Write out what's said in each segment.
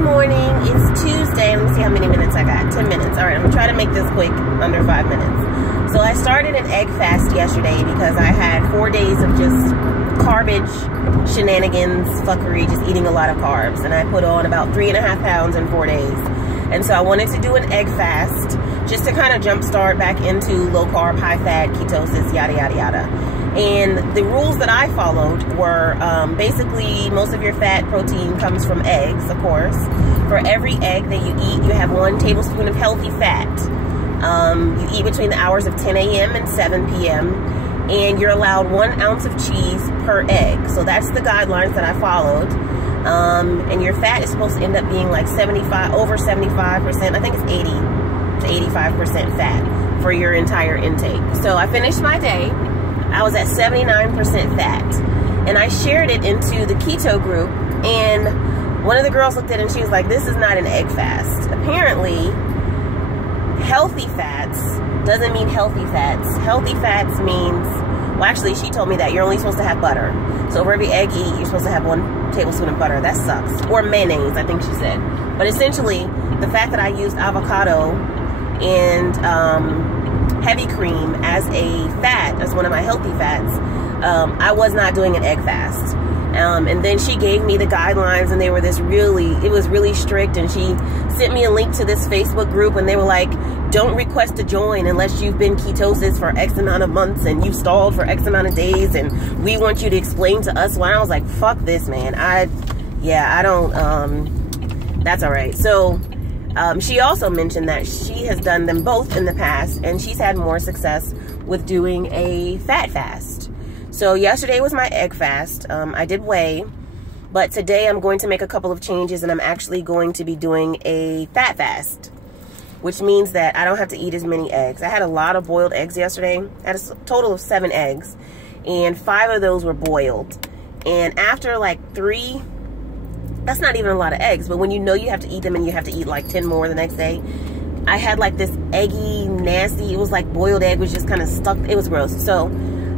morning. It's Tuesday. Let me see how many minutes I got. 10 minutes. All right, I'm going to try to make this quick, under 5 minutes. So I started an egg fast yesterday because I had 4 days of just garbage, shenanigans, fuckery, just eating a lot of carbs. And I put on about 3.5 pounds in 4 days. And so I wanted to do an egg fast just to kind of jumpstart back into low carb, high fat, ketosis, yada, yada, yada. And the rules that I followed were basically most of your fat protein comes from eggs, of course. For every egg that you eat, you have 1 tablespoon of healthy fat. You eat between the hours of 10 a.m. and 7 p.m. And you're allowed 1 ounce of cheese per egg. So that's the guidelines that I followed. And your fat is supposed to end up being like over 75%. I think it's 80 to 85% fat for your entire intake. So I finished my day. I was at 79% fat, and I shared it into the keto group, and one of the girls looked at it and she was like, this is not an egg fast. Apparently, healthy fats doesn't mean healthy fats. Healthy fats means, well, actually, she told me that you're only supposed to have butter. So for every egg you eat, you're supposed to have 1 tablespoon of butter. That sucks. Or mayonnaise, I think she said. But essentially, the fact that I used avocado and heavy cream as a fat, as one of my healthy fats, I was not doing an egg fast. And then she gave me the guidelines, and they were it was really strict, and she sent me a link to this Facebook group, and they were like, don't request to join unless you've been ketosis for X amount of months and you've stalled for X amount of days, and we want you to explain to us why. I was like, fuck this, man. I don't, that's all right. So she also mentioned that she has done them both in the past, and she's had more success with doing a fat fast. So yesterday was my egg fast. I did weigh, but today I'm going to make a couple of changes, and I'm actually going to be doing a fat fast, which means that I don't have to eat as many eggs. I had a lot of boiled eggs yesterday. I had a total of 7 eggs, and 5 of those were boiled. And after like 3, that's not even a lot of eggs, but when you know you have to eat them and you have to eat like 10 more the next day, I had like this eggy, nasty, it was like boiled egg was just kind of stuck. It was gross. So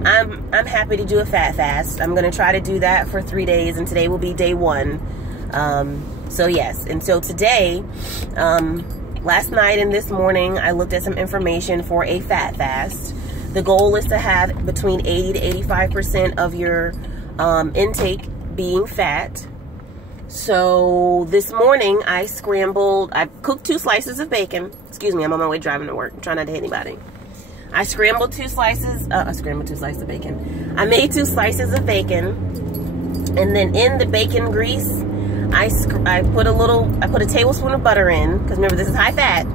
I'm happy to do a fat fast. I'm going to try to do that for 3 days, and today will be day 1. So yes, and so today, last night and this morning, I looked at some information for a fat fast. The goal is to have between 80 to 85% of your intake being fat. So this morning I cooked 2 slices of bacon. Excuse me, I'm on my way driving to work. I'm trying not to hit anybody. I scrambled 2 slices of bacon. I made 2 slices of bacon, and then in the bacon grease, I put a tablespoon of butter in, because remember, this is high fat.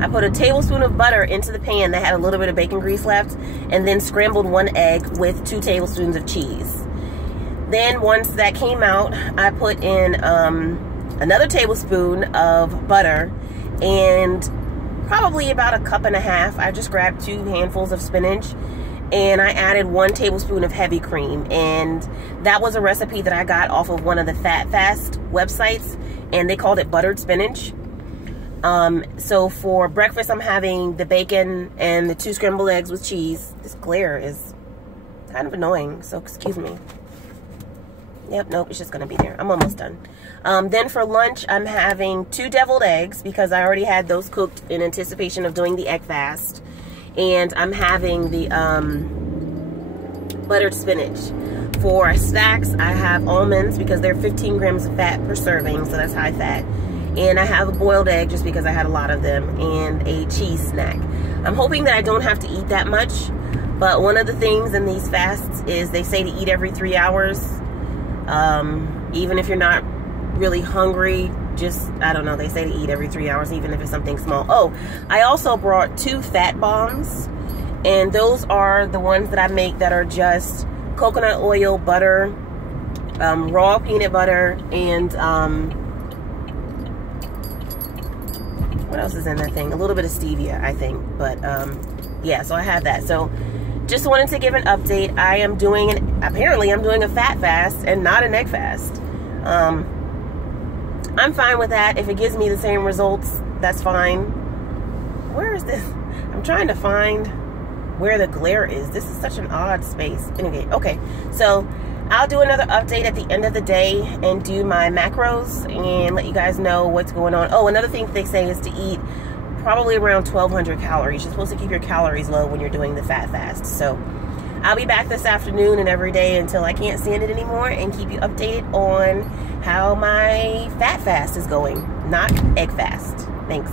I put a tablespoon of butter into the pan that had a little bit of bacon grease left, and then scrambled 1 egg with 2 tablespoons of cheese. Then once that came out, I put in another tablespoon of butter and probably about 1.5 cups. I just grabbed 2 handfuls of spinach, and I added 1 tablespoon of heavy cream. And that was a recipe that I got off of one of the Fat Fast websites, and they called it buttered spinach. So for breakfast, I'm having the bacon and the 2 scrambled eggs with cheese. This glare is kind of annoying, so excuse me. Yep, nope, it's just going to be there. I'm almost done. Then for lunch, I'm having 2 deviled eggs because I already had those cooked in anticipation of doing the egg fast. And I'm having the buttered spinach. For snacks, I have almonds because they're 15 grams of fat per serving, so that's high fat. And I have a boiled egg just because I had a lot of them, and a cheese snack. I'm hoping that I don't have to eat that much, but one of the things in these fasts is they say to eat every 3 hours. Even if you're not really hungry, just, I don't know, they say to eat every 3 hours, even if it's something small. Oh, I also brought 2 fat bombs, and those are the ones that I make that are just coconut oil, butter, raw peanut butter, and what else is in that thing? A little bit of stevia, I think. But yeah, so I have that. So just wanted to give an update. Apparently I'm doing a fat fast and not an egg fast. I'm fine with that. If it gives me the same results, that's fine. Where is this? I'm trying to find where the glare is. This is such an odd space. Anyway, okay. So I'll do another update at the end of the day and do my macros and let you guys know what's going on. Oh, another thing they say is to eat probably around 1,200 calories. You're supposed to keep your calories low when you're doing the fat fast. So I'll be back this afternoon and every day until I can't stand it anymore and keep you updated on how my fat fast is going, not egg fast. Thanks.